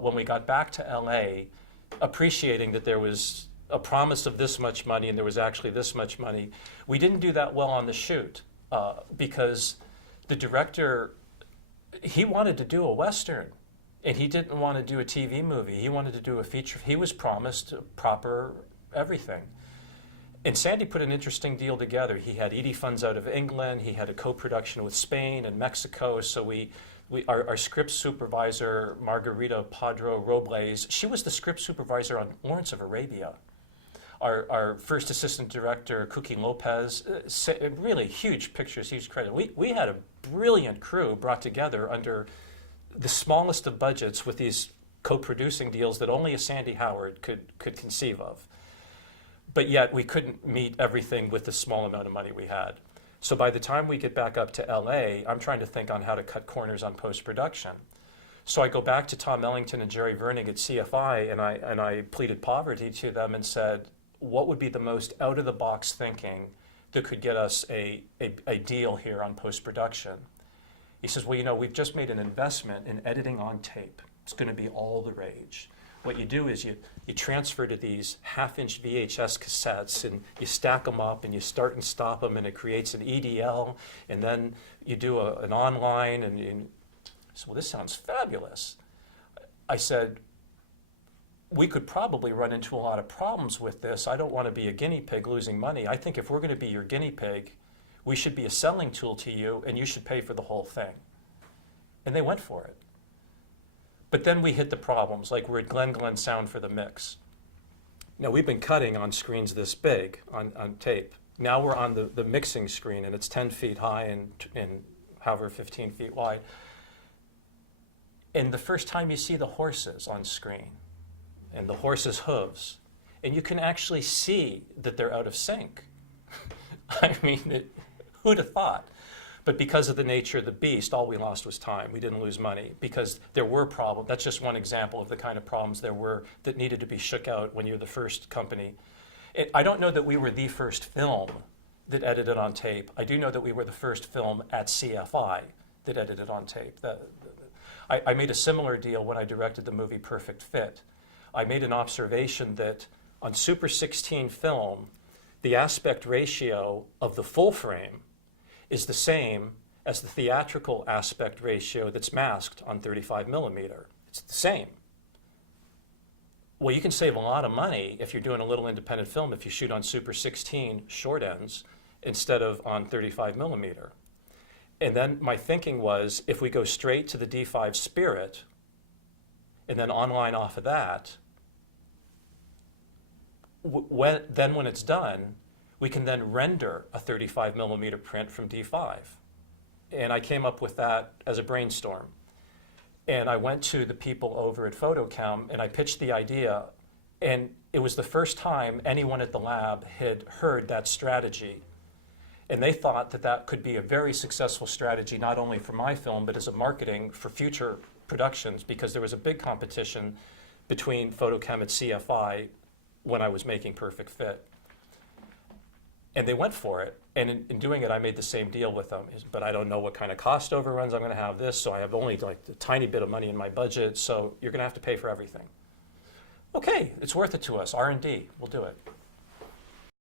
When we got back to LA, appreciating that there was a promise of this much money and there was actually this much money, we didn't do that well on the shoot because the director, he wanted to do a Western and he didn't want to do a TV movie. He wanted to do a feature. He was promised proper everything. And Sandy put an interesting deal together. He had ED funds out of England. He had a co-production with Spain and Mexico. So our script supervisor, Margarita Padro Robles, she was the script supervisor on Lawrence of Arabia. Our first assistant director, Cookie Lopez, really huge pictures, huge credit. We had a brilliant crew brought together under the smallest of budgets with these co-producing deals that only a Sandy Howard could conceive of. But yet we couldn't meet everything with the small amount of money we had. So by the time we get back up to LA, I'm trying to think on how to cut corners on post-production. So I go back to Tom Ellington and Jerry Vernig at CFI, and I pleaded poverty to them and said, what would be the most out-of-the-box thinking that could get us a deal here on post-production? He says, well, you know, we've just made an investment in editing on tape. It's going to be all the rage. What you do is you transfer to these half-inch VHS cassettes and you stack them up and you start and stop them and it creates an EDL, and then you do an online and so, well, this sounds fabulous. I said, we could probably run into a lot of problems with this. I don't want to be a guinea pig losing money. I think if we're going to be your guinea pig, we should be a selling tool to you and you should pay for the whole thing. And they went for it. But then we hit the problems, like we're at Glen Sound for the mix. Now we've been cutting on screens this big on tape. Now we're on the mixing screen and it's 10 feet high and however 15 feet wide. And the first time you see the horses on screen and the horses' hooves, and you can actually see that they're out of sync. I mean, who'd have thought? But because of the nature of the beast, all we lost was time. We didn't lose money because there were problems. That's just one example of the kind of problems there were that needed to be shook out when you're the first company. I don't know that we were the first film that edited on tape. I do know that we were the first film at CFI that edited on tape. I made a similar deal when I directed the movie Perfect Fit. I made an observation that on Super 16 film, the aspect ratio of the full frame is the same as the theatrical aspect ratio that's masked on 35 millimeter. It's the same. Well, you can save a lot of money if you're doing a little independent film if you shoot on Super 16 short ends instead of on 35 millimeter. And then my thinking was, if we go straight to the D5 Spirit and then online off of that, when it's done, we can then render a 35 millimeter print from D5. And I came up with that as a brainstorm. And I went to the people over at Photochem and I pitched the idea, and it was the first time anyone at the lab had heard that strategy. And they thought that that could be a very successful strategy, not only for my film, but as a marketing for future productions, because there was a big competition between Photochem and CFI when I was making Perfect Fit. And they went for it, and in doing it, I made the same deal with them. But I don't know what kind of cost overruns I'm going to have this, so I have only like a tiny bit of money in my budget, so you're going to have to pay for everything. Okay, it's worth it to us, R&D, we'll do it.